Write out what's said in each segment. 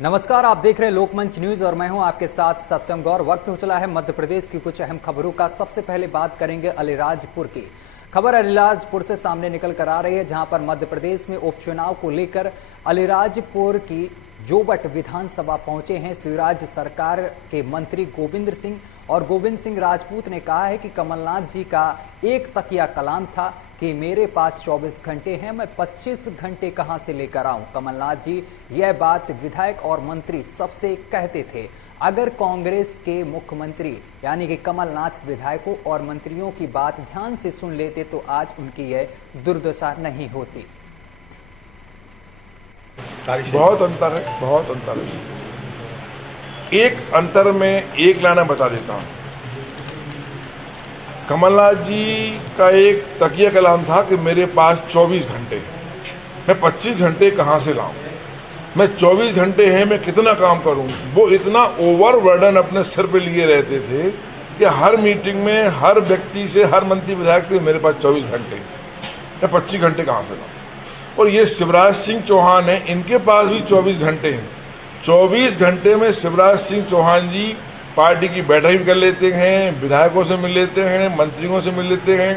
नमस्कार, आप देख रहे हैं लोकमंच न्यूज और मैं हूं आपके साथ सत्यम गौर। वक्त हो चला है मध्य प्रदेश की कुछ अहम खबरों का। सबसे पहले बात करेंगे अलीराजपुर की। खबर अलीराजपुर से सामने निकल कर आ रही है, जहां पर मध्य प्रदेश में उपचुनाव को लेकर अलीराजपुर की जोबट विधानसभा पहुंचे हैं शिवराज सरकार के मंत्री गोविंद सिंह। और गोविंद सिंह राजपूत ने कहा है कि कमलनाथ जी का एक तकिया कलाम था कि मेरे पास 24 घंटे हैं, मैं 25 घंटे कहां से लेकर आऊं। कमलनाथ जी यह बात विधायक और मंत्री सबसे कहते थे। अगर कांग्रेस के मुख्यमंत्री यानी कि कमलनाथ विधायकों और मंत्रियों की बात ध्यान से सुन लेते तो आज उनकी यह दुर्दशा नहीं होती। बहुत अंतर है, बहुत अंतर है। एक अंतर में एक लाना बता देता हूं। कमलनाथ जी का एक तकिया कलाम था कि मेरे पास 24 घंटे हैं, मैं 25 घंटे कहां से लाऊं, मैं 24 घंटे हैं, मैं कितना काम करूं। वो इतना ओवरबर्डन अपने सिर पे लिए रहते थे कि हर मीटिंग में हर व्यक्ति से, हर मंत्री विधायक से मेरे पास 24 घंटे, मैं 25 घंटे कहां से लाऊं। और ये शिवराज सिंह चौहान है, इनके पास भी 24 घंटे हैं। 24 घंटे में शिवराज सिंह चौहान जी पार्टी की बैठक भी कर लेते हैं, विधायकों से मिल लेते हैं, मंत्रियों से मिल लेते हैं,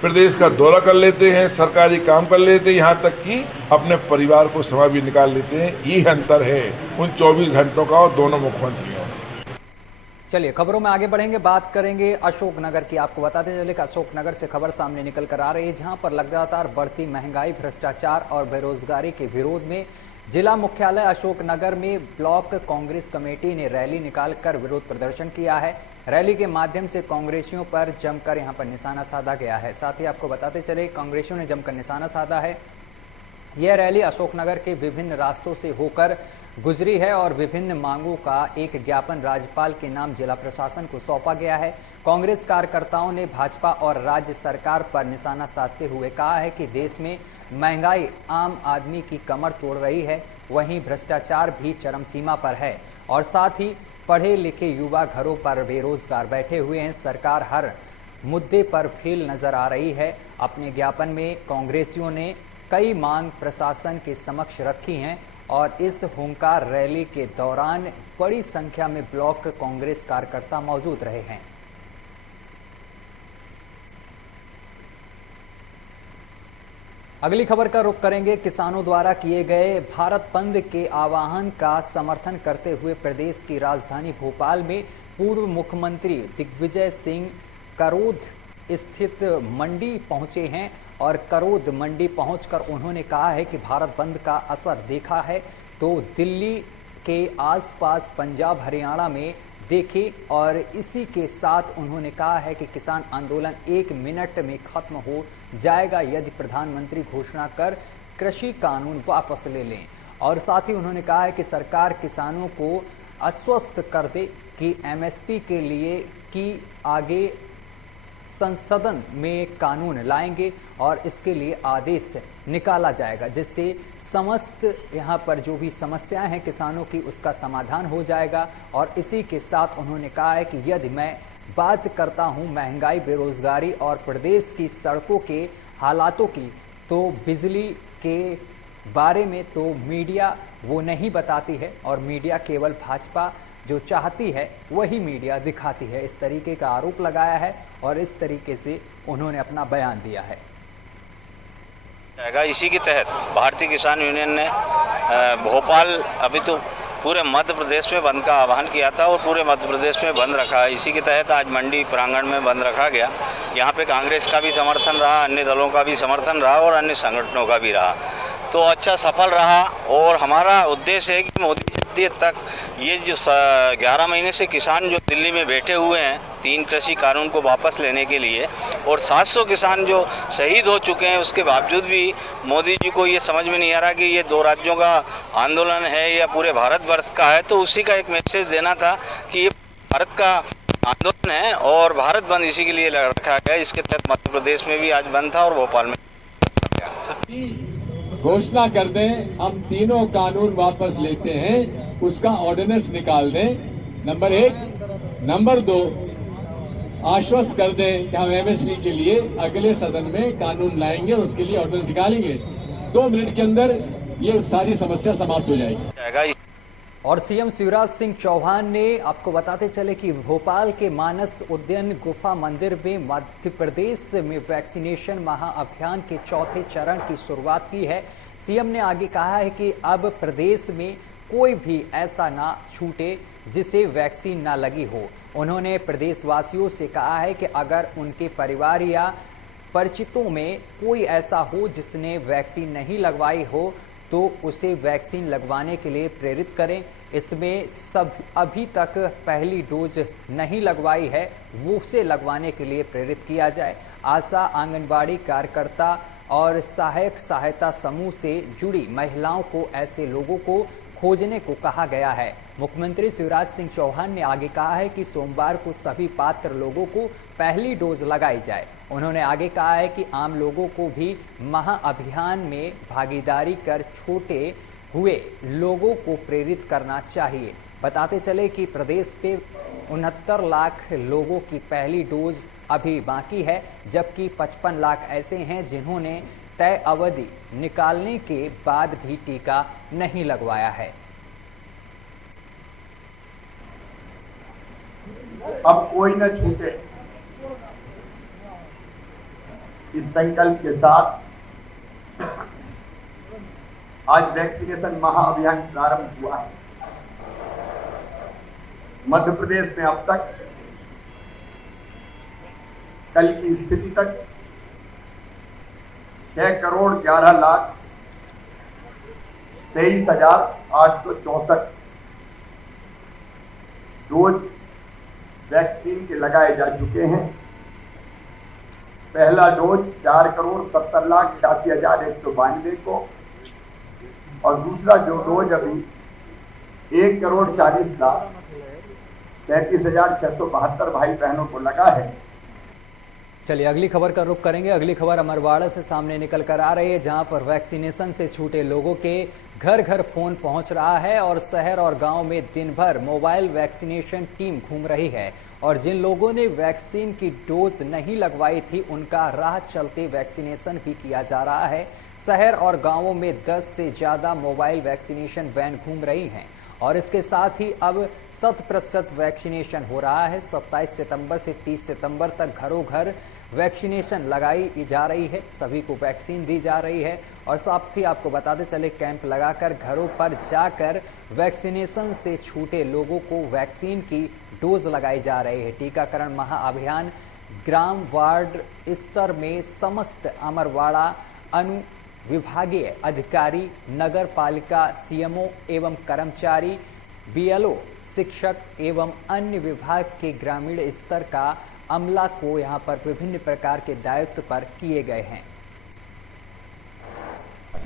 प्रदेश का दौरा कर लेते हैं, सरकारी काम कर लेते हैं, यहाँ तक कि अपने परिवार को समय भी निकाल लेते हैं। ये अंतर है उन 24 घंटों का और दोनों मुख्यमंत्रियों। चलिए खबरों में आगे बढ़ेंगे, बात करेंगे अशोकनगर की। आपको बताते चले कि अशोकनगर से खबर सामने निकल कर आ रही है, जहां पर लगातार बढ़ती महंगाई, भ्रष्टाचार और बेरोजगारी के विरोध में जिला मुख्यालय अशोकनगर में ब्लॉक कांग्रेस कमेटी ने रैली निकालकर विरोध प्रदर्शन किया है। रैली के माध्यम से कांग्रेसियों पर जमकर यहां पर निशाना साधा गया है। साथ ही आपको बताते चले कांग्रेसियों ने जमकर निशाना साधा है। यह रैली अशोकनगर के विभिन्न रास्तों से होकर गुजरी है और विभिन्न मांगों का एक ज्ञापन राज्यपाल के नाम जिला प्रशासन को सौंपा गया है। कांग्रेस कार्यकर्ताओं ने भाजपा और राज्य सरकार पर निशाना साधते हुए कहा है कि देश में महंगाई आम आदमी की कमर तोड़ रही है, वहीं भ्रष्टाचार भी चरम सीमा पर है और साथ ही पढ़े लिखे युवा घरों पर बेरोजगार बैठे हुए हैं। सरकार हर मुद्दे पर फेल नजर आ रही है। अपने ज्ञापन में कांग्रेसियों ने कई मांग प्रशासन के समक्ष रखी हैं और इस हुंकार रैली के दौरान बड़ी संख्या में ब्लॉक कांग्रेस कार्यकर्ता मौजूद रहे हैं। अगली खबर का रुख करेंगे। किसानों द्वारा किए गए भारत बंद के आह्वान का समर्थन करते हुए प्रदेश की राजधानी भोपाल में पूर्व मुख्यमंत्री दिग्विजय सिंह करोद स्थित मंडी पहुंचे हैं और करोद मंडी पहुंचकर उन्होंने कहा है कि भारत बंद का असर देखा है तो दिल्ली के आसपास पंजाब हरियाणा में देखे और इसी के साथ उन्होंने कहा है कि किसान आंदोलन 1 मिनट में खत्म हो जाएगा यदि प्रधानमंत्री घोषणा कर कृषि कानून वापस ले लें। और साथ ही उन्होंने कहा है कि सरकार किसानों को आश्वस्त कर दे कि एमएसपी के लिए कि आगे संसदन में कानून लाएंगे और इसके लिए आदेश निकाला जाएगा, जिससे समस्त यहाँ पर जो भी समस्याएं हैं किसानों की उसका समाधान हो जाएगा। और इसी के साथ उन्होंने कहा है कि यदि मैं बात करता हूँ महंगाई, बेरोजगारी और प्रदेश की सड़कों के हालातों की, तो बिजली के बारे में तो मीडिया वो नहीं बताती है और मीडिया केवल भाजपा जो चाहती है वही मीडिया दिखाती है। इस तरीके का आरोप लगाया है और इस तरीके से उन्होंने अपना बयान दिया है। इसी के तहत भारतीय किसान यूनियन ने भोपाल अभी तो पूरे मध्य प्रदेश में बंद का आह्वान किया था और पूरे मध्य प्रदेश में बंद रखा है। इसी के तहत आज मंडी प्रांगण में बंद रखा गया। यहाँ पे कांग्रेस का भी समर्थन रहा, अन्य दलों का भी समर्थन रहा और अन्य संगठनों का भी रहा, तो अच्छा सफल रहा। और हमारा उद्देश्य है कि मोदी जी तक ये जो 11 महीने से किसान जो दिल्ली में बैठे हुए हैं 3 कृषि कानून को वापस लेने के लिए, और 700 किसान जो शहीद हो चुके हैं, उसके बावजूद भी मोदी जी को ये समझ में नहीं आ रहा कि ये 2 राज्यों का आंदोलन है या पूरे भारतवर्ष का है। तो उसी का एक मैसेज देना था कि ये भारत का आंदोलन है और भारत बंद इसी के लिए रखा गया। इसके तहत मध्य प्रदेश में भी आज बंद था और भोपाल में घोषणा कर दें हम तीनों कानून वापस लेते हैं, उसका ऑर्डिनेंस निकाल दें, नंबर 1। नंबर 2, आश्वस्त कर दें कि हम एमएसपी के लिए अगले सदन में कानून लाएंगे, उसके लिए ऑर्डिनेंस निकालेंगे। 2 मिनट के अंदर ये सारी समस्या समाप्त हो जाएगी। और सीएम शिवराज सिंह चौहान ने आपको बताते चले कि भोपाल के मानस उद्यान गुफा मंदिर में मध्य प्रदेश में वैक्सीनेशन महाअभियान के चौथे चरण की शुरुआत की है। सीएम ने आगे कहा है कि अब प्रदेश में कोई भी ऐसा ना छूटे जिसे वैक्सीन ना लगी हो। उन्होंने प्रदेशवासियों से कहा है कि अगर उनके परिवार या परिचितों में कोई ऐसा हो जिसने वैक्सीन नहीं लगवाई हो तो उसे वैक्सीन लगवाने के लिए प्रेरित करें। इसमें सब अभी तक पहली डोज नहीं लगवाई है वो उसे लगवाने के लिए प्रेरित किया जाए। आशा, आंगनबाड़ी कार्यकर्ता और सहायक सहायता समूह से जुड़ी महिलाओं को ऐसे लोगों को खोजने को कहा गया है। मुख्यमंत्री शिवराज सिंह चौहान ने आगे कहा है कि सोमवार को सभी पात्र लोगों को पहली डोज लगाई जाए। उन्होंने आगे कहा है कि आम लोगों को भी महाअभियान में भागीदारी कर छोटे हुए लोगों को प्रेरित करना चाहिए। बताते चले कि प्रदेश के 69 लाख लोगों की पहली डोज अभी बाकी है, जबकि 55 लाख ऐसे हैं जिन्होंने तय अवधि निकालने के बाद भी टीका नहीं लगवाया है। अब कोई न छूटे, इस संकल्प के साथ आज वैक्सीनेशन महाअभियान प्रारंभ हुआ है। मध्य प्रदेश में अब तक कल की स्थिति तक 6,23,23,864 डोज वैक्सीन के लगाए जा चुके हैं। पहला डोज 4,70,88,192 को और दूसरा जो डोज अभी 1,40,33,672 भाई बहनों को लगा है। चलिए अगली खबर का रुख करेंगे। अगली खबर अमरवाड़ा से सामने निकल कर आ रही है, जहां पर वैक्सीनेशन से छूटे लोगों के घर घर फोन पहुंच रहा है और शहर और गांव में दिन भर मोबाइल वैक्सीनेशन टीम घूम रही है। और जिन लोगों ने वैक्सीन की डोज नहीं लगवाई थी उनका राह चलते वैक्सीनेशन भी किया जा रहा है। शहर और गांवों में 10 से ज्यादा मोबाइल वैक्सीनेशन वैन घूम रही हैं और इसके साथ ही अब 100% वैक्सीनेशन हो रहा है। 27 सितंबर से 30 सितंबर तक घरों घर वैक्सीनेशन लगाई जा रही है, सभी को वैक्सीन दी जा रही है। और साथ ही आपको बताते चले कैंप लगाकर घरों पर जाकर वैक्सीनेशन से छूटे लोगों को वैक्सीन की डोज लगाई जा रही है। टीकाकरण महाअभियान ग्राम वार्ड स्तर में समस्त अमरवाड़ा अनुविभागीय अधिकारी, नगर पालिका सीएमओ एवं कर्मचारी, बीएलओ, शिक्षक एवं अन्य विभाग के ग्रामीण स्तर का अमला को यहां पर विभिन्न प्रकार के दायित्व पर किए गए हैं।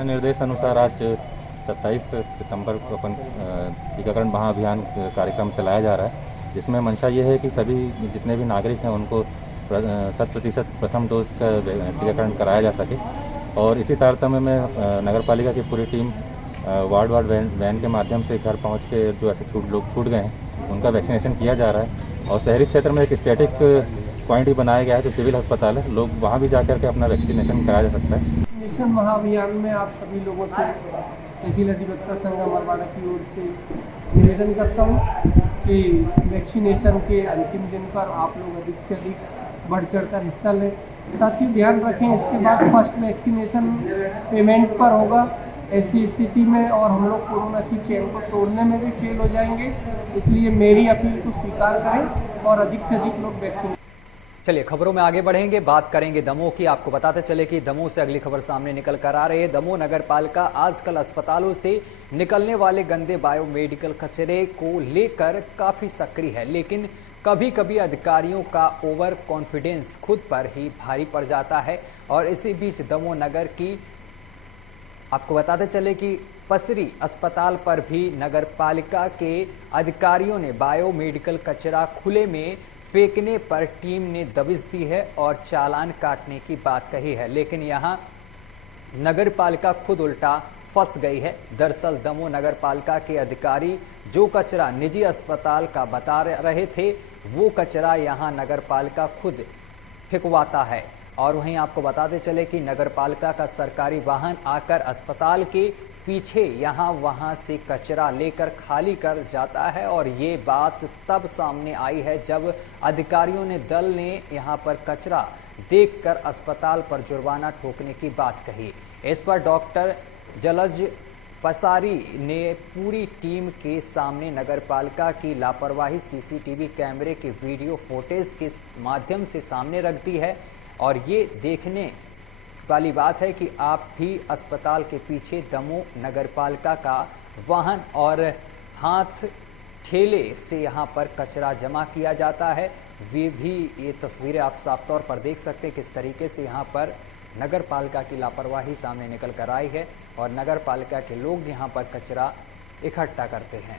निर्देश अनुसार आज 27 सितंबर को अपन टीकाकरण महाअभियान कार्यक्रम चलाया जा रहा है, जिसमें मंशा ये है कि सभी जितने भी नागरिक हैं उनको 100% प्रथम डोज का टीकाकरण कराया जा सके। और इसी तारतम्य में नगर पालिका की पूरी टीम वार्ड वैन के माध्यम से घर पहुंच के जो ऐसे लोग छूट गए हैं उनका वैक्सीनेशन किया जा रहा है। और शहरी क्षेत्र में एक स्टैटिक पॉइंट भी बनाया गया है जो सिविल अस्पताल है, लोग वहां भी जाकर के अपना वैक्सीनेशन कराया जा सकता है। वैक्सीनेशन महाअभियान में आप सभी लोगों से तहसील अधिवक्ता संघ अमरवाड़ा की ओर से निवेदन करता हूं कि वैक्सीनेशन के अंतिम दिन पर आप लोग अधिक से अधिक बढ़ चढ़कर हिस्सा लें। साथ ही ध्यान रखें इसके बाद फर्स्ट वैक्सीनेशन पेमेंट पर होगा। ऐसी स्थिति में और हम लोग कोरोना की चेन को तोड़ने में भी फेल हो जाएंगे, इसलिए मेरी अपील को स्वीकार करें और अधिक से अधिक लोग वैक्सीन। चलिए खबरों में आगे बढ़ेंगे, बात करेंगे दमोह की। आपको बताते चले कि दमोह से अगली खबर सामने निकल कर आ रही है। दमोह नगर पालिका आजकल अस्पतालों से निकलने वाले गंदे बायोमेडिकल कचरे को लेकर काफी सक्रिय है, लेकिन कभी कभी अधिकारियों का ओवर कॉन्फिडेंस खुद पर ही भारी पड़ जाता है। और इसी बीच दमोह नगर की आपको बताते चले कि पसरी अस्पताल पर भी नगर पालिका के अधिकारियों ने बायोमेडिकल कचरा खुले में फेंकने पर टीम ने दबिश दी है और चालान काटने की बात कही है, लेकिन यहां नगर पालिका खुद उल्टा फंस गई है। दरअसल दमोह नगर पालिका के अधिकारी जो कचरा निजी अस्पताल का बता रहे थे वो कचरा यहां नगर पालिका खुद फेंकवाता है। और वहीं आपको बताते चले कि नगरपालिका का सरकारी वाहन आकर अस्पताल के पीछे यहाँ वहाँ से कचरा लेकर खाली कर जाता है और ये बात तब सामने आई है जब अधिकारियों ने दल ने यहाँ पर कचरा देखकर अस्पताल पर जुर्माना ठोकने की बात कही। इस पर डॉक्टर जलज पसारी ने पूरी टीम के सामने नगरपालिका की लापरवाही सीसीटीवी कैमरे के वीडियो फुटेज के माध्यम से सामने रख दी है और ये देखने वाली बात है कि आप भी अस्पताल के पीछे दमोह नगरपालिका का वाहन और हाथ ठेले से यहाँ पर कचरा जमा किया जाता है। वे भी ये तस्वीरें आप साफ तौर पर देख सकते हैं किस तरीके से यहाँ पर नगरपालिका की लापरवाही सामने निकल कर आई है और नगरपालिका के लोग यहाँ पर कचरा इकट्ठा करते हैं।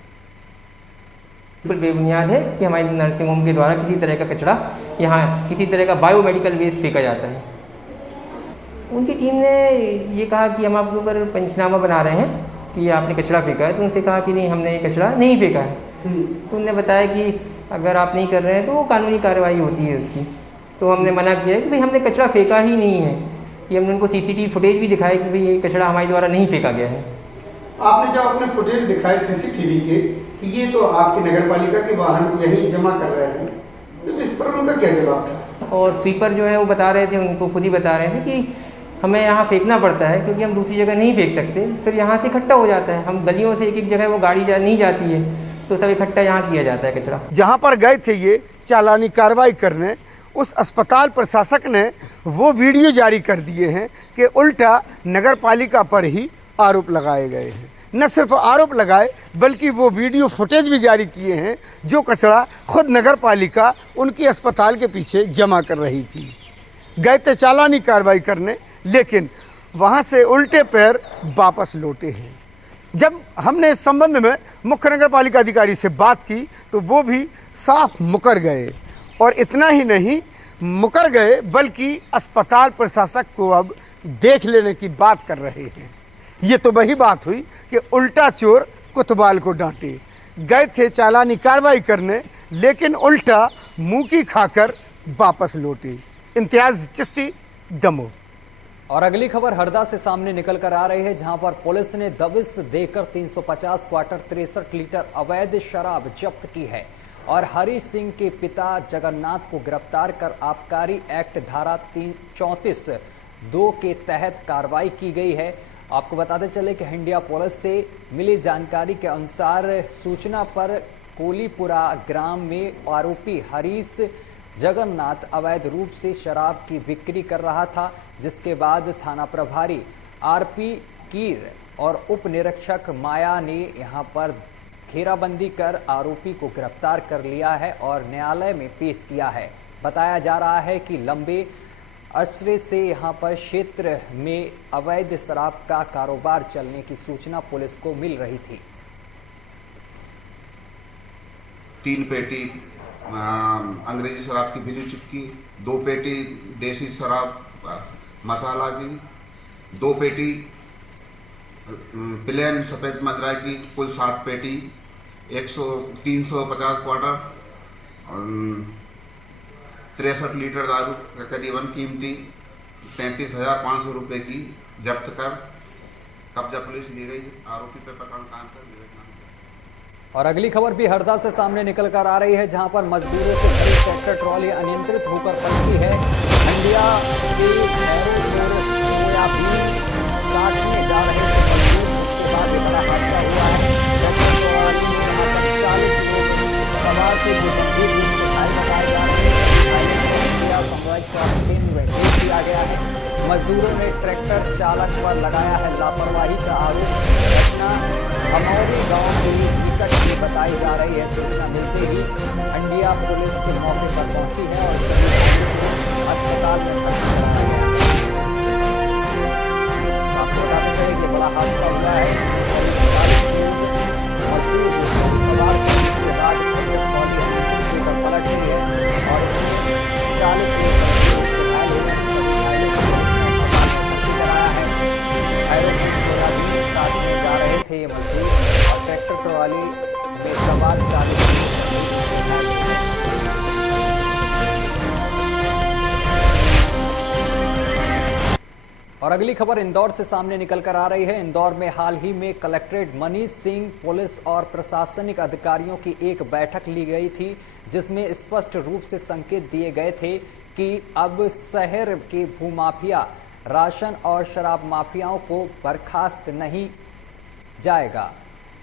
बिल्कुल बेबुनियाद है कि हमारे नर्सिंग होम के द्वारा किसी तरह का कचरा यहाँ किसी तरह का बायोमेडिकल वेस्ट फेंका जाता है। उनकी टीम ने ये कहा कि हम आपके ऊपर पंचनामा बना रहे हैं कि आपने कचरा फेंका है, तो उनसे कहा कि नहीं, हमने ये कचरा नहीं फेंका है। तो उन्होंने बताया कि अगर आप नहीं कर रहे हैं तो वो कानूनी कार्रवाई होती है उसकी। तो हमने मना किया है कि भाई हमने कचरा फेंका ही नहीं है। ये हमने उनको सीसीटीवी फुटेज भी दिखाया कि भाई ये कचरा हमारे द्वारा नहीं फेंका गया है। आपने जब अपने फुटेज दिखाए सीसीटीवी के कि ये तो आपकी नगरपालिका के वाहन यहीं जमा कर रहे हैं, तो इस पर उनका क्या जवाब था? और स्वीपर जो है वो बता रहे थे, उनको खुद ही बता रहे थे कि हमें यहाँ फेंकना पड़ता है क्योंकि हम दूसरी जगह नहीं फेंक सकते, फिर यहाँ से इकट्ठा हो जाता है। हम गलियों से एक एक जगह वो गाड़ी नहीं जाती है तो सब इकट्ठा यहाँ किया जाता है कचरा। जहाँ पर गए थे ये चालानी कार्रवाई करने, उस अस्पताल प्रशासक ने वो वीडियो जारी कर दिए हैं कि उल्टा नगरपालिका पर ही आरोप लगाए गए हैं। न सिर्फ आरोप लगाए बल्कि वो वीडियो फुटेज भी जारी किए हैं जो कचरा खुद नगरपालिका उनकी अस्पताल के पीछे जमा कर रही थी। गए थे चालानी कार्रवाई करने, लेकिन वहाँ से उल्टे पैर वापस लौटे हैं। जब हमने इस संबंध में मुख्य नगरपालिका अधिकारी से बात की तो वो भी साफ मुकर गए, और इतना ही नहीं मुकर गए बल्कि अस्पताल प्रशासक को अब देख लेने की बात कर रहे हैं। ये तो वही बात हुई कि उल्टा चोर कुतवाल को डांटे। गए थे चालानी कार्रवाई करने, लेकिन उल्टा मुंह की खाकर वापस लौटे। इम्तियाज चिश्ती, दमोह। और अगली खबर हरदा से सामने निकल कर आ रही है, जहां पर पुलिस ने दबिश देकर 350 क्वार्टर 63 लीटर अवैध शराब जब्त की है और हरीश सिंह के पिता जगन्नाथ को गिरफ्तार कर आबकारी एक्ट धारा 34(2) के तहत कार्रवाई की गई है। आपको बताते चले कि हंडिया पुलिस से मिली जानकारी के अनुसार सूचना पर कोलीपुरा ग्राम में आरोपी हरीश जगन्नाथ अवैध रूप से शराब की बिक्री कर रहा था, जिसके बाद थाना प्रभारी आरपी कीर और उप निरीक्षक माया ने यहां पर घेराबंदी कर आरोपी को गिरफ्तार कर लिया है और न्यायालय में पेश किया है। बताया जा रहा है कि लंबे अरसे से यहां पर क्षेत्र में अवैध शराब का कारोबार चलने की सूचना पुलिस को मिल रही थी। 3 पेटी अंग्रेजी शराब की बिली चुटकी, 2 पेटी देसी शराब मसाला की, 2 पेटी प्लेन सफ़ेद मदरा की, कुल 7 पेटी, 350 क्वार्टर और 63 लीटर दारू का करीबन कीमती 33,500 रुपये की जब्त कर कब्जा पुलिस ली गई। आरोपी पर प्रकरण कायम कर और अगली खबर भी हरदा से सामने निकल कर आ रही है, जहां पर मजदूरों से भरी ट्रैक्टर ट्रॉली अनियंत्रित होकर पलटी है। हंडिया के सोयाबीन काटने जा रहे थे मजदूर, उसके बाद एक बड़ा हादसा हुआ है। ट्रैक्टर ट्रॉली में 40 लोग सवार थे जो गंभीर रूप से घायल बताए जा रहे हैं। सामुदायिक स्वास्थ्य केंद्र में भेज दिया गया है। मजदूरों ने ट्रैक्टर चालक पर लगाया है लापरवाही का आरोप। घटना अमौरी गांव के निकट में बताई जा रही है। सूचना मिलते ही हंडिया पुलिस मौके पर पहुंची है और सभी अस्पताल में भर्ती कराया गया है। आपको बताते चले कि बड़ा हादसा हुआ है। मजदूर सवार के बाद पलट रही है और 40 लोग घायल हो गए। काटने जा रहे थे मजदूर और ट्रैक्टर ट्रॉली में सवार 40 लोग और अगली खबर इंदौर से सामने निकल कर आ रही है। इंदौर में हाल ही में कलेक्ट्रेट मनीष सिंह पुलिस और प्रशासनिक अधिकारियों की एक बैठक ली गई थी, जिसमें स्पष्ट रूप से संकेत दिए गए थे कि अब शहर के भूमाफिया, राशन और शराब माफियाओं को बर्खास्त नहीं जाएगा,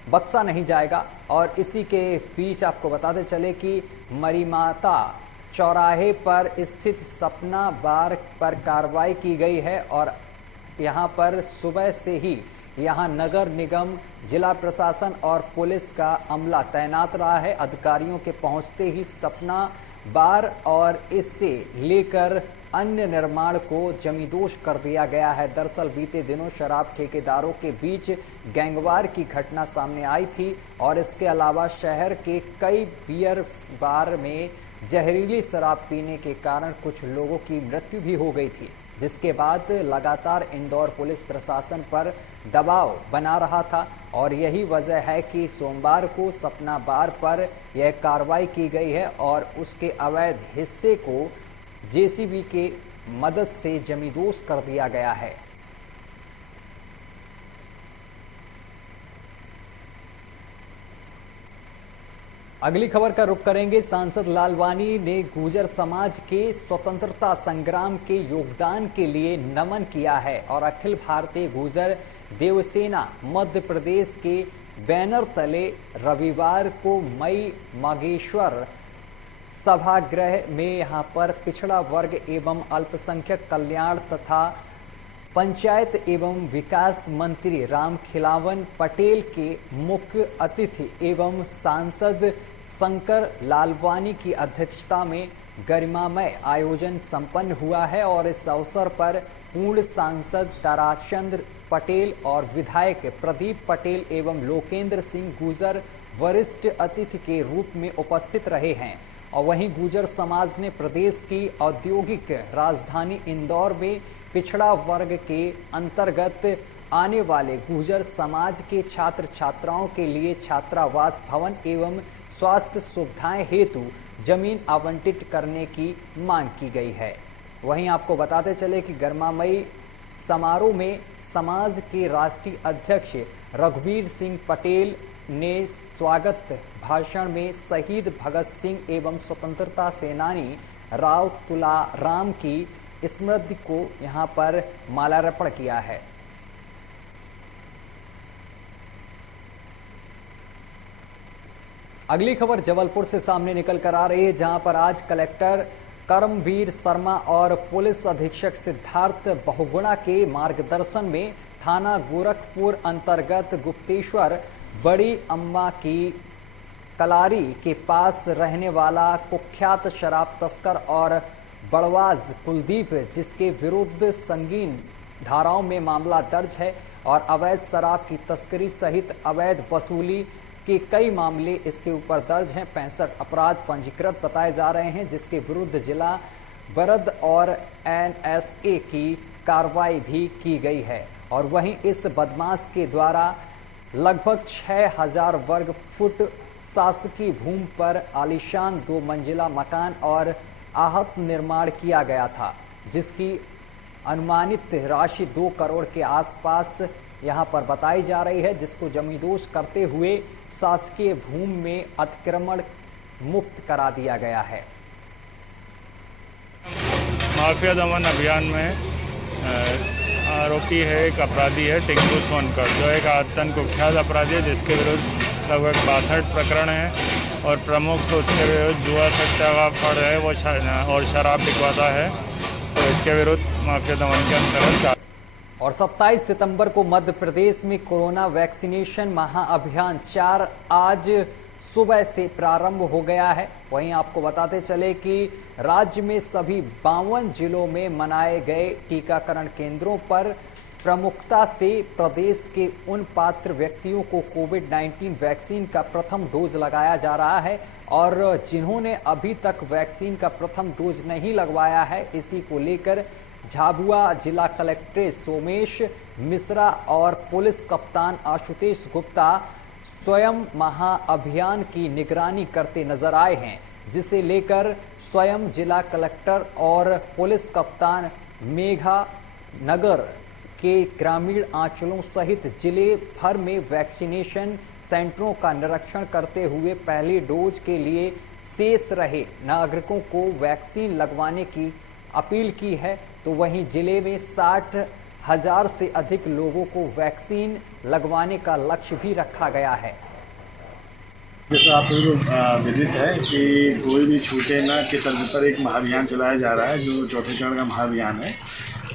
बख्शा नहीं जाएगा। और इसी के बीच आपको बताते चले कि मरीमाता चौराहे पर स्थित सपना बार पर कार्रवाई की गई है और यहां पर सुबह से ही यहां नगर निगम, जिला प्रशासन और पुलिस का अमला तैनात रहा है। अधिकारियों के पहुंचते ही सपना बार और इससे लेकर अन्य निर्माण को जमींदोज कर दिया गया है। दरअसल बीते दिनों शराब ठेकेदारों के बीच गैंगवार की घटना सामने आई थी और इसके अलावा शहर के कई बियर बार में जहरीली शराब पीने के कारण कुछ लोगों की मृत्यु भी हो गई थी, जिसके बाद लगातार इंदौर पुलिस प्रशासन पर दबाव बना रहा था और यही वजह है कि सोमवार को सपना बार पर यह कार्रवाई की गई है और उसके अवैध हिस्से को जेसीबी के मदद से जमींदोज कर दिया गया है। अगली खबर का रुख करेंगे। सांसद लालवानी ने गुर्जर समाज के स्वतंत्रता संग्राम के योगदान के लिए नमन किया है और अखिल भारतीय गुर्जर देवसेना मध्य प्रदेश के बैनर तले रविवार को मई मागेश्वर सभागृह में यहां पर पिछड़ा वर्ग एवं अल्पसंख्यक कल्याण तथा पंचायत एवं विकास मंत्री राम खिलावन पटेल के मुख्य अतिथि एवं सांसद शंकर लालवानी की अध्यक्षता में गरिमामय आयोजन संपन्न हुआ है और इस अवसर पर पूर्ण सांसद ताराचंद्र पटेल और विधायक प्रदीप पटेल एवं लोकेंद्र सिंह गुर्जर वरिष्ठ अतिथि के रूप में उपस्थित रहे हैं। और वहीं गुर्जर समाज ने प्रदेश की औद्योगिक राजधानी इंदौर में पिछड़ा वर्ग के अंतर्गत आने वाले गुर्जर समाज के छात्र छात्राओं के लिए छात्रावास भवन एवं स्वास्थ्य सुविधाएं हेतु जमीन आवंटित करने की मांग की गई है। वहीं आपको बताते चले कि गरिमामयी समारोह में समाज के राष्ट्रीय अध्यक्ष रघुवीर सिंह पटेल ने स्वागत भाषण में शहीद भगत सिंह एवं स्वतंत्रता सेनानी राव तुलाराम की स्मृति को यहां पर माल्यार्पण किया है। अगली खबर जबलपुर से सामने निकल कर आ रही है, जहां पर आज कलेक्टर करमवीर शर्मा और पुलिस अधीक्षक सिद्धार्थ बहुगुणा के मार्गदर्शन में थाना गोरखपुर अंतर्गत गुप्तेश्वर बड़ी अम्मा की कलारी के पास रहने वाला कुख्यात शराब तस्कर और बड़वाज कुलदीप, जिसके विरुद्ध संगीन धाराओं में मामला दर्ज है और अवैध शराब की तस्करी सहित अवैध वसूली के कई मामले इसके ऊपर दर्ज हैं। 65 अपराध पंजीकृत बताए जा रहे हैं, जिसके विरुद्ध जिला बरद और NSA की कार्रवाई भी की गई है। और वहीं इस बदमाश के द्वारा लगभग 6000 वर्ग फुट शासकीय भूमि पर आलीशान 2 मंजिला मकान और आहत निर्माण किया गया था, जिसकी अनुमानित राशि 2 करोड़ के आसपास यहां पर बताई जा रही है, जिसको जमींदोज करते हुए शासकीय भूमि में अतिक्रमण मुक्त करा दिया गया है। माफिया दमन अभियान में आरोपी है, एक अपराधी है टिंकू सोनकर, जो एक आतंक कुख्यात अपराधी है, जिसके विरुद्ध लगभग 62 प्रकरण हैं और प्रमुख तो उसके विरुद्ध जुआ सट्टा का फड़ है वो और शराब बिकवाता है, तो इसके विरुद्ध माफिया दमन के अंतर्गत। और 27 सितंबर को मध्य प्रदेश में कोरोना वैक्सीनेशन महाअभियान 4 आज सुबह से प्रारंभ हो गया है। वहीं आपको बताते चले कि राज्य में सभी 52 जिलों में मनाए गए टीकाकरण केंद्रों पर प्रमुखता से प्रदेश के उन पात्र व्यक्तियों को कोविड-19 वैक्सीन का प्रथम डोज लगाया जा रहा है और जिन्होंने अभी तक वैक्सीन का प्रथम डोज नहीं लगवाया है, इसी को लेकर झाबुआ जिला कलेक्टर सोमेश मिश्रा और पुलिस कप्तान आशुतोष गुप्ता स्वयं महाअभियान की निगरानी करते नजर आए हैं, जिसे लेकर स्वयं जिला कलेक्टर और पुलिस कप्तान मेघा नगर के ग्रामीण अंचलों सहित जिले भर में वैक्सीनेशन सेंटरों का निरीक्षण करते हुए पहली डोज के लिए शेष रहे नागरिकों को वैक्सीन लगवाने की अपील की है। तो वहीं जिले में 60,000 से अधिक लोगों को वैक्सीन लगवाने का लक्ष्य भी रखा गया है। जैसा आप सभी को विदित है कि कोई भी छूटे ना के तर्ज पर एक महाअभियान चलाया जा रहा है जो चौथे चरण का महाअभियान है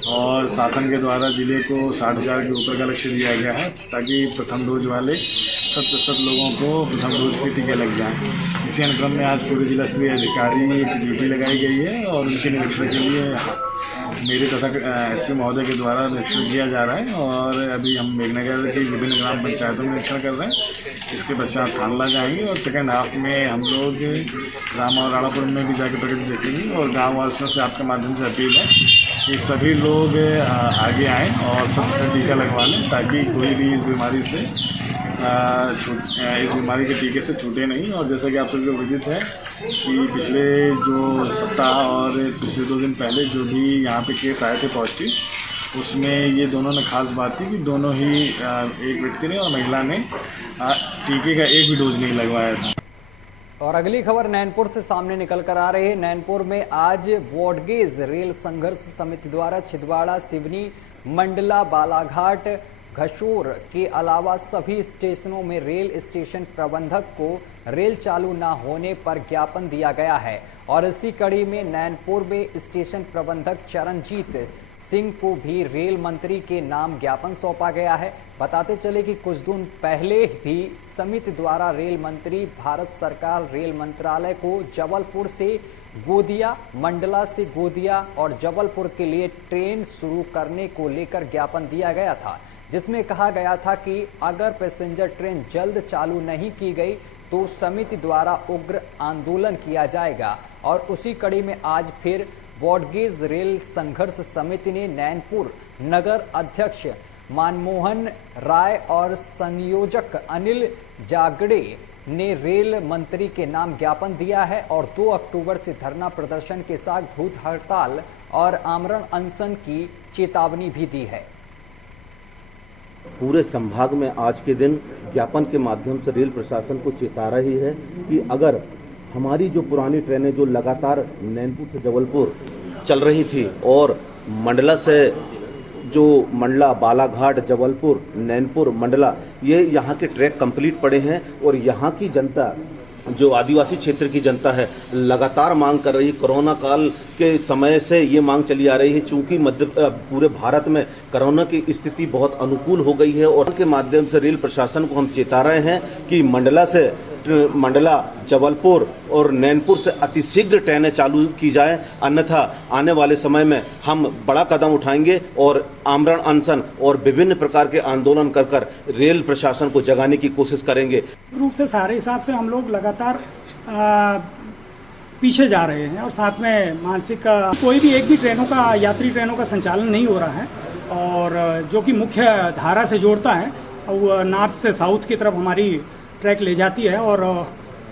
और शासन के द्वारा जिले को 60,000 के ऊपर का लक्ष्य दिया गया है ताकि प्रथम डोज वाले 100% लोगों को प्रथम डोज के टीके लग जाएं। इसी अनुक्रम में आज पूरे जिला स्तरीय अधिकारी की ड्यूटी लगाई गई है और उनके निरीक्षण के लिए मेरे तथा एसपी महोदय के द्वारा निरीक्षण किया जा रहा है और अभी हम मेघनगर की विभिन्न ग्राम पंचायतों में निरीक्षण कर रहे हैं। इसके पश्चात थानला जाएंगे और सेकेंड हाफ में हम लोग राम और राणापुर में भी जाकर प्रगति देखेंगे और गाँव वासियों से आपके माध्यम से अपील है कि सभी लोग आगे आएँ और सबसे टीका लगवा लें ताकि कोई भी इस बीमारी से इस बीमारी के टीके से छूटे नहीं। और जैसा कि आप सभी को विदित है कि पिछले जो सप्ताह और पिछले 2 दिन पहले जो भी यहाँ पे केस आए थे पॉजिटिव उसमें ये दोनों ने खास बात थी कि दोनों ही एक व्यक्ति ने और महिला ने टीके का एक भी डोज नहीं लगवाया था। और अगली खबर नैनपुर से सामने निकल कर आ रही है। नैनपुर में आज ब्रॉडगेज रेल संघर्ष समिति द्वारा छिंदवाड़ा, सिवनी, मंडला, बालाघाट, घशोर के अलावा सभी स्टेशनों में रेल स्टेशन प्रबंधक को रेल चालू न होने पर ज्ञापन दिया गया है। और इसी कड़ी में नैनपुर में स्टेशन प्रबंधक चरणजीत सिंह को भी रेल मंत्री के नाम ज्ञापन सौंपा गया है। बताते चले कि कुछ दिन पहले भी समिति द्वारा रेल मंत्री भारत सरकार रेल मंत्रालय को जबलपुर से गोदिया, मंडला से गोदिया और जबलपुर के लिए ट्रेन शुरू करने को लेकर ज्ञापन दिया गया था, जिसमें कहा गया था कि अगर पैसेंजर ट्रेन जल्द चालू नहीं की गई तो समिति द्वारा उग्र आंदोलन किया जाएगा। और उसी कड़ी में आज फिर ब्रॉडगेज रेल संघर्ष समिति ने नैनपुर नगर अध्यक्ष मनमोहन राय और संयोजक अनिल जागड़े ने रेल मंत्री के नाम ज्ञापन दिया है और 2 अक्टूबर से धरना प्रदर्शन के साथ भूख हड़ताल और आमरण अनशन की चेतावनी भी दी है। पूरे संभाग में आज के दिन ज्ञापन के माध्यम से रेल प्रशासन को चेता रही है कि अगर हमारी जो पुरानी ट्रेनें जो लगातार नैनपुर से जबलपुर चल रही थी और मंडला से जो मंडला, बालाघाट, जबलपुर, नैनपुर, मंडला ये यहाँ के ट्रैक कंप्लीट पड़े हैं और यहाँ की जनता जो आदिवासी क्षेत्र की जनता है लगातार मांग कर रही है। कोरोना काल के समय से ये मांग चली आ रही है चूंकि पूरे भारत में कोरोना की स्थिति बहुत अनुकूल हो गई है और के माध्यम से रेल प्रशासन को हम चेता रहे हैं कि मंडला, जबलपुर और नैनपुर से अतिशीघ्र ट्रेनें चालू की जाए, अन्यथा आने वाले समय में हम बड़ा कदम उठाएंगे और आमरण अनशन और विभिन्न प्रकार के आंदोलन कर रेल प्रशासन को जगाने की कोशिश करेंगे। रूप से सारे हिसाब से हम लोग लगातार पीछे जा रहे हैं और साथ में मानसिक कोई भी एक भी ट्रेनों का यात्री ट्रेनों का संचालन नहीं हो रहा है और जो कि मुख्य धारा से जोड़ता है वो नॉर्थ से साउथ की तरफ हमारी ट्रैक ले जाती है और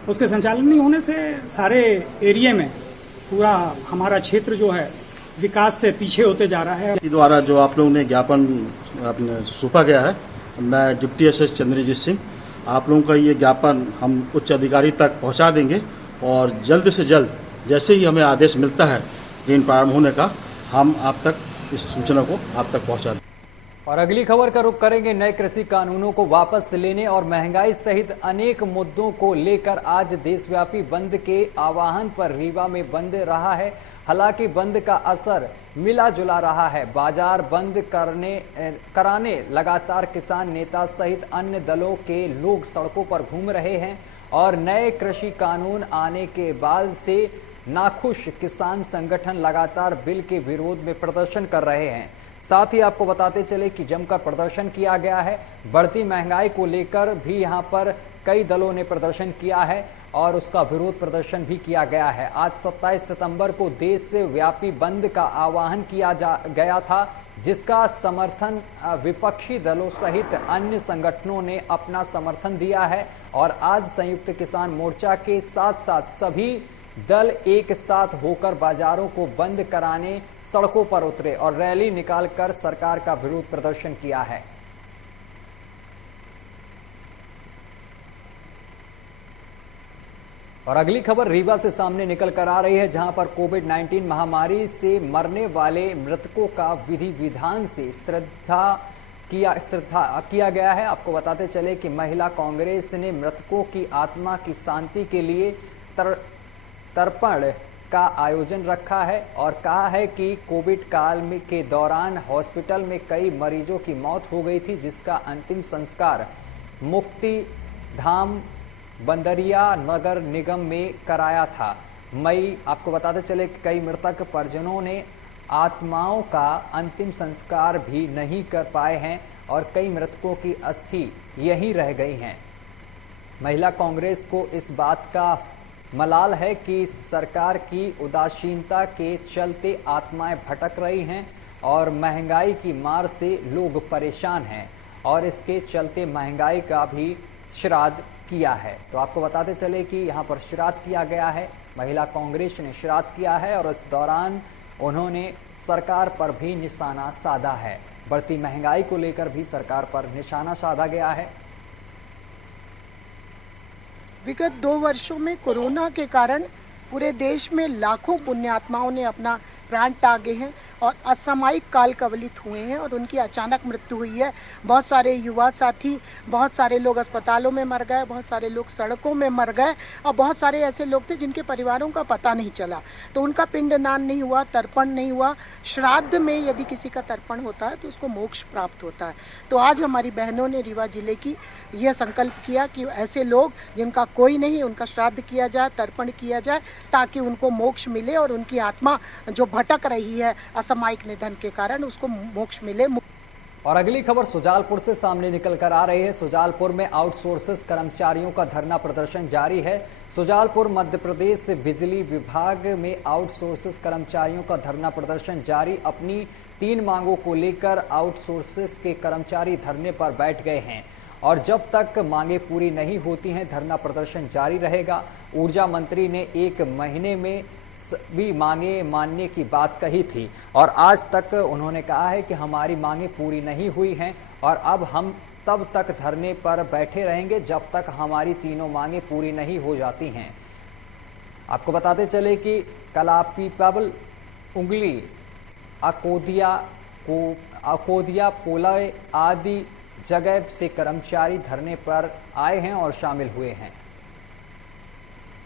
उसके संचालन नहीं होने से सारे एरिया में पूरा हमारा क्षेत्र जो है विकास से पीछे होते जा रहा है। द्वारा जो आप लोगों ने ज्ञापन आपने सौंपा गया है, मैं डिप्टी एसएस चंद्रजीत सिंह, आप लोगों का ये ज्ञापन हम उच्च अधिकारी तक पहुंचा देंगे और जल्द से जल्द जैसे ही हमें आदेश मिलता है ट्रेन प्रारंभ होने का, हम आप तक इस सूचना को आप तक पहुंचा देंगे। और अगली खबर का रुख करेंगे नए कृषि कानूनों को वापस लेने और महंगाई सहित अनेक मुद्दों को लेकर आज देशव्यापी बंद के आह्वान पर रीवा में बंद रहा है। हालांकि बंद का असर मिला जुला रहा है। बाजार बंद कराने लगातार किसान नेता सहित अन्य दलों के लोग सड़कों पर घूम रहे हैं और नए कृषि कानून आने के बाद से नाखुश किसान संगठन लगातार बिल के विरोध में प्रदर्शन कर रहे हैं। साथ ही आपको बताते चले कि जमकर प्रदर्शन किया गया है। बढ़ती महंगाई को लेकर भी यहां पर कई दलों ने प्रदर्शन किया है और उसका विरोध प्रदर्शन भी किया गया है। आज 27 सितंबर को देश व्यापी बंद का आह्वान किया गया था, जिसका समर्थन विपक्षी दलों सहित अन्य संगठनों ने अपना समर्थन दिया है और आज संयुक्त किसान मोर्चा के साथ साथ सभी दल एक साथ होकर बाजारों को बंद कराने सड़कों पर उतरे और रैली निकालकर सरकार का विरोध प्रदर्शन किया है। और अगली खबर रीवा से सामने निकल कर आ रही है, जहां पर कोविड-19 महामारी से मरने वाले मृतकों का विधि विधान से श्रद्धा किया गया है। आपको बताते चले कि महिला कांग्रेस ने मृतकों की आत्मा की शांति के लिए तर्पण का आयोजन रखा है और कहा है कि कोविड काल के दौरान हॉस्पिटल में कई मरीजों की मौत हो गई थी, जिसका अंतिम संस्कार मुक्ति धाम बंदरिया नगर निगम में कराया था। आपको बताते चले कि कई मृतक परिजनों ने आत्माओं का अंतिम संस्कार भी नहीं कर पाए हैं और कई मृतकों की अस्थि यहीं रह गई हैं। महिला कांग्रेस को इस बात का मलाल है कि सरकार की उदासीनता के चलते आत्माएं भटक रही हैं और महंगाई की मार से लोग परेशान हैं और इसके चलते महंगाई का भी श्राद्ध किया है। तो आपको बताते चले कि यहाँ पर श्राद्ध किया गया है, महिला कांग्रेस ने श्राद्ध किया है और इस दौरान उन्होंने सरकार पर भी निशाना साधा है। बढ़ती महंगाई को लेकर भी सरकार पर निशाना साधा गया है। विगत 2 वर्षों में कोरोना के कारण पूरे देश में लाखों पुण्यात्माओं ने अपना प्राण त्यागे हैं और असामयिक काल कवलित हुए हैं और उनकी अचानक मृत्यु हुई है। बहुत सारे युवा साथी, बहुत सारे लोग अस्पतालों में मर गए, बहुत सारे लोग सड़कों में मर गए और बहुत सारे ऐसे लोग थे जिनके परिवारों का पता नहीं चला, तो उनका पिंडदान नहीं हुआ, तर्पण नहीं हुआ। श्राद्ध में यदि किसी का तर्पण होता है तो उसको मोक्ष प्राप्त होता है। तो आज हमारी बहनों ने रीवा जिले की यह संकल्प किया कि ऐसे लोग जिनका कोई नहीं, उनका श्राद्ध किया जाए, तर्पण किया जाए, ताकि उनको मोक्ष मिले और उनकी आत्मा जो भटक रही है असामयिक निधन के कारण, उसको मोक्ष मिले। और अगली खबर सुजालपुर से सामने निकल कर आ रही है। सुजालपुर में आउटसोर्सेस कर्मचारियों का धरना प्रदर्शन जारी है। सुजालपुर मध्य प्रदेश बिजली विभाग में आउटसोर्सेस कर्मचारियों का धरना प्रदर्शन जारी। अपनी 3 मांगों को लेकर आउटसोर्सेस के कर्मचारी धरने पर बैठ गए हैं और जब तक मांगे पूरी नहीं होती हैं धरना प्रदर्शन जारी रहेगा। ऊर्जा मंत्री ने 1 महीने में भी मांगे मानने की बात कही थी और आज तक उन्होंने कहा है कि हमारी मांगे पूरी नहीं हुई हैं और अब हम तब तक धरने पर बैठे रहेंगे जब तक हमारी तीनों मांगे पूरी नहीं हो जाती हैं। आपको बताते चले कि कलापीपल, उंगली, अकोदिया पोलय आदि जगह से कर्मचारी धरने पर आए हैं और शामिल हुए हैं।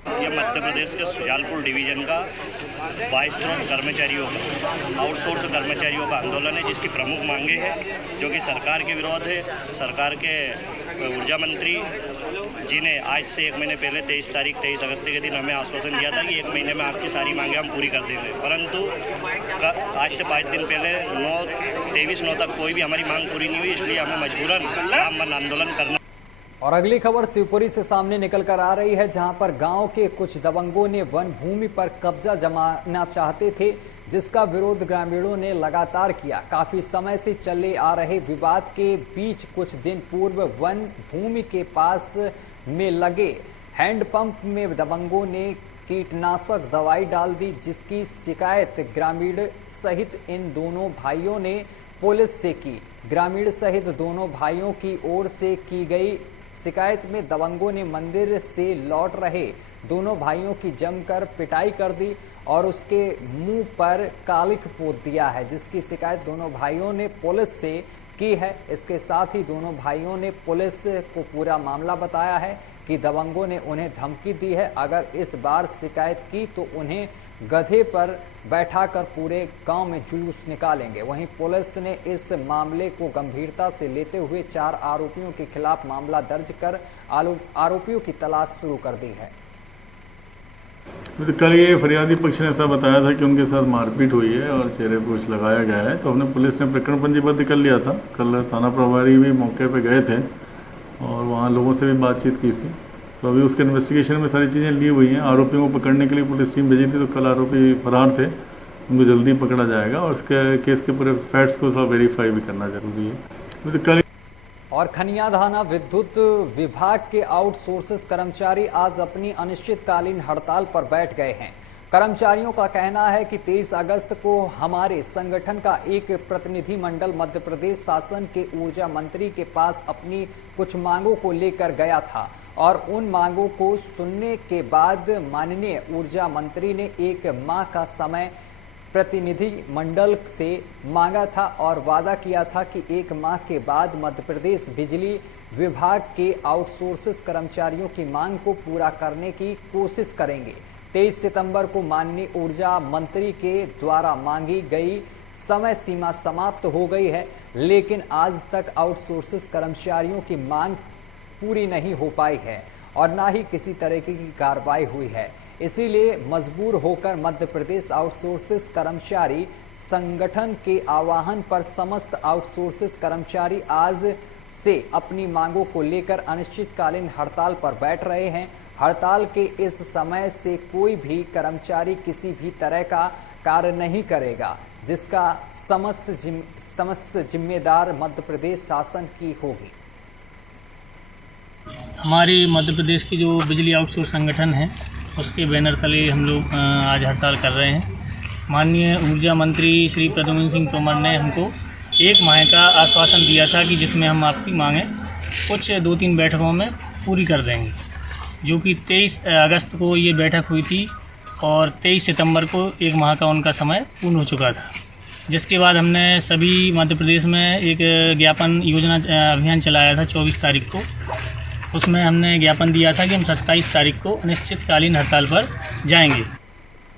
यह मध्य प्रदेश के सुजालपुर डिवीजन का 22 कर्मचारियों का आउटसोर्स कर्मचारियों का आंदोलन है, जिसकी प्रमुख मांगे हैं जो कि सरकार के विरोध है। सरकार के ऊर्जा मंत्री जी ने आज से 1 महीने पहले 23 अगस्त के दिन हमें आश्वासन दिया था कि 1 महीने में आपकी सारी मांगे हम पूरी कर देंगे, परंतु आज से 5 दिन पहले 23/9 तक कोई भी हमारी मांग पूरी नहीं हुई, इसलिए हमें मजबूरन राम बंद आंदोलन करना। और अगली खबर शिवपुरी से सामने निकल कर आ रही है, जहां पर गांव के कुछ दबंगों ने वन भूमि पर कब्जा जमाना चाहते थे, जिसका विरोध ग्रामीणों ने लगातार किया। काफी समय से चले आ रहे विवाद के बीच कुछ दिन पूर्व वन भूमि के पास में लगे हैंडपंप में दबंगों ने कीटनाशक दवाई डाल दी, जिसकी शिकायत ग्रामीण सहित इन दोनों भाइयों ने पुलिस से की। ग्रामीण सहित दोनों भाइयों की ओर से की गई शिकायत में दबंगों ने मंदिर से लौट रहे दोनों भाइयों की जमकर पिटाई कर दी और उसके मुंह पर कालिख पोत दिया है, जिसकी शिकायत दोनों भाइयों ने पुलिस से की है। इसके साथ ही दोनों भाइयों ने पुलिस को पूरा मामला बताया है कि दबंगों ने उन्हें धमकी दी है, अगर इस बार शिकायत की तो उन्हें गधे पर बैठाकर पूरे गांव में जुलूस निकालेंगे। वहीं पुलिस ने इस मामले को गंभीरता से लेते हुए 4 आरोपियों के खिलाफ मामला दर्ज कर आरोपियों की तलाश शुरू कर दी है। तो कल ये फरियादी पक्ष ने ऐसा बताया था कि उनके साथ मारपीट हुई है और चेहरे पर कुछ लगाया गया है, तो हमने पुलिस ने प्रकरण पंजीबद्ध कर लिया था। कल थाना प्रभारी भी मौके पर गए थे और वहाँ लोगों से भी बातचीत की थी, तो अभी उसके इन्वेस्टिगेशन में सारी चीज़ें ली हुई हैं। आरोपियों को पकड़ने के लिए पुलिस टीम भेजी थी, तो कल आरोपी फरार थे, उनको जल्दी पकड़ा जाएगा और उसके केस के पूरे फैक्ट्स को थोड़ा वेरीफाई भी करना जरूरी है। तो कल और खनिया धाना विद्युत विभाग के आउटसोर्सेस कर्मचारी आज अपनी अनिश्चितकालीन हड़ताल पर बैठ गए हैं। कर्मचारियों का कहना है कि 23 अगस्त को हमारे संगठन का एक प्रतिनिधि मंडल मध्य प्रदेश शासन के ऊर्जा मंत्री के पास अपनी कुछ मांगों को लेकर गया था और उन मांगों को सुनने के बाद माननीय ऊर्जा मंत्री ने 1 माह का समय प्रतिनिधि मंडल से मांगा था और वादा किया था कि 1 माह के बाद मध्य प्रदेश बिजली विभाग के आउटसोर्सेस कर्मचारियों की मांग को पूरा करने की कोशिश करेंगे। 23 सितंबर को माननीय ऊर्जा मंत्री के द्वारा मांगी गई समय सीमा समाप्त हो गई है, लेकिन आज तक आउटसोर्सेस कर्मचारियों की मांग पूरी नहीं हो पाई है और ना ही किसी तरह की कार्रवाई हुई है। इसीलिए मजबूर होकर मध्य प्रदेश आउटसोर्सेस कर्मचारी संगठन के आह्वान पर समस्त आउटसोर्सेस कर्मचारी आज से अपनी मांगों को लेकर अनिश्चितकालीन हड़ताल पर बैठ रहे हैं। हड़ताल के इस समय से कोई भी कर्मचारी किसी भी तरह का कार्य नहीं करेगा, जिसका समस्त जिम्मेदार मध्य प्रदेश शासन की होगी। हमारी मध्य प्रदेश की जो बिजली आउटसोर्स संगठन है उसके बैनर तले हम लोग आज हड़ताल कर रहे हैं। माननीय ऊर्जा मंत्री श्री प्रद्युम्न सिंह तोमर ने हमको 1 माह का आश्वासन दिया था कि जिसमें हम आपकी मांगें कुछ 2-3 बैठकों में पूरी कर देंगे, जो कि 23 अगस्त को ये बैठक हुई थी और 23 सितंबर को 1 माह का उनका समय पूर्ण हो चुका था। जिसके बाद हमने सभी मध्य प्रदेश में एक ज्ञापन योजना अभियान चलाया था 24 तारीख को। उसमें हमने ज्ञापन दिया था कि हम 27 तारीख को अनिश्चितकालीन हड़ताल पर जाएंगे।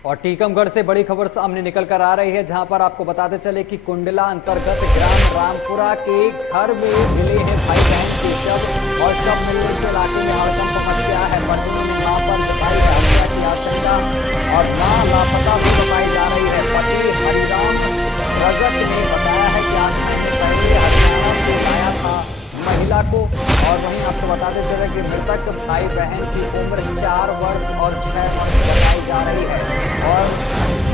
और टीकमगढ़ से बड़ी खबर सामने निकल कर आ रही है, जहां पर आपको बताते चले कि कुंडला अंतर्गत ग्राम रामपुरा के घर में मिले हैं भाई बहन के शव और शव मिलने से इलाके में हड़कंप मच गया है। पत्नी ने मां पर जताई हत्या की आशंका और मां लापता भी बताई जा रही है। पति हरिराम रजक ने बताया है कि 8 महीने पहले हरियाणा से लाया था महिला को। और वहीं आपको बताते चले कि मृतक भाई बहन की उम्र 4 वर्ष और 6 वर्ष बताई जा रही है और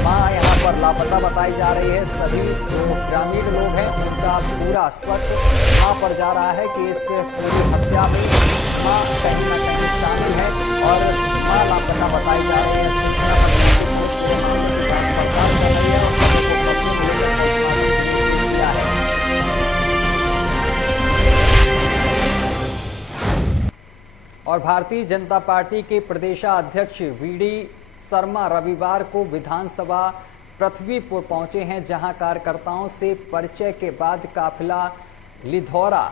मां यहां पर लापता बताई जा रही है। सभी जो ग्रामीण लोग हैं उनका पूरा शक मां पर जा रहा है कि इस पूरी हत्या में मां कहीं न कहीं शामिल है और मां लापता बताई जा रही है। और भारतीय जनता पार्टी के प्रदेशाध्यक्ष वीडी शर्मा रविवार को विधानसभा पृथ्वीपुर पहुंचे हैं, जहां कार्यकर्ताओं से परिचय के बाद काफिला लिधौरा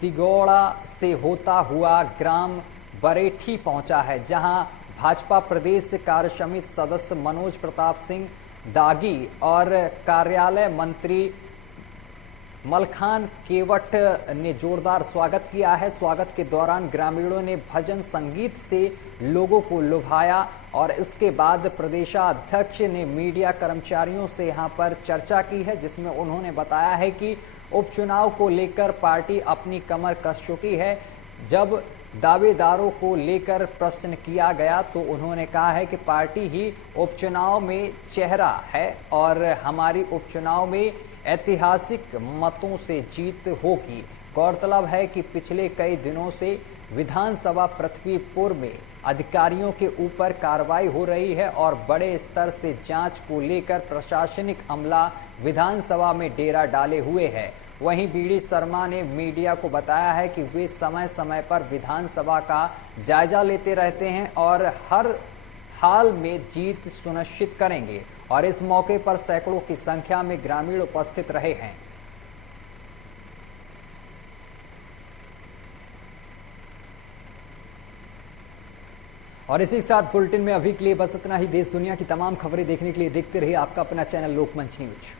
दिगौड़ा से होता हुआ ग्राम बरेठी पहुंचा है, जहां भाजपा प्रदेश कार्य समिति सदस्य मनोज प्रताप सिंह दागी और कार्यालय मंत्री मलखान केवट ने जोरदार स्वागत किया है। स्वागत के दौरान ग्रामीणों ने भजन संगीत से लोगों को लुभाया और इसके बाद प्रदेशाध्यक्ष ने मीडिया कर्मचारियों से यहां पर चर्चा की है, जिसमें उन्होंने बताया है कि उपचुनाव को लेकर पार्टी अपनी कमर कस चुकी है। जब दावेदारों को लेकर प्रश्न किया गया तो उन्होंने कहा है कि पार्टी ही उपचुनाव में चेहरा है और हमारी उपचुनाव में ऐतिहासिक मतों से जीत होगी। गौरतलब है कि पिछले कई दिनों से विधानसभा पृथ्वीपुर में अधिकारियों के ऊपर कार्रवाई हो रही है और बड़े स्तर से जांच को लेकर प्रशासनिक अमला विधानसभा में डेरा डाले हुए है। वहीं वीडी शर्मा ने मीडिया को बताया है कि वे समय समय पर विधानसभा का जायजा लेते रहते हैं और हर हाल में जीत सुनिश्चित करेंगे और इस मौके पर सैकड़ों की संख्या में ग्रामीण उपस्थित रहे हैं। और इसी साथ बुलेटिन में अभी के लिए बस इतना ही। देश दुनिया की तमाम खबरें देखने के लिए देखते रहिए आपका अपना चैनल लोकमंच न्यूज।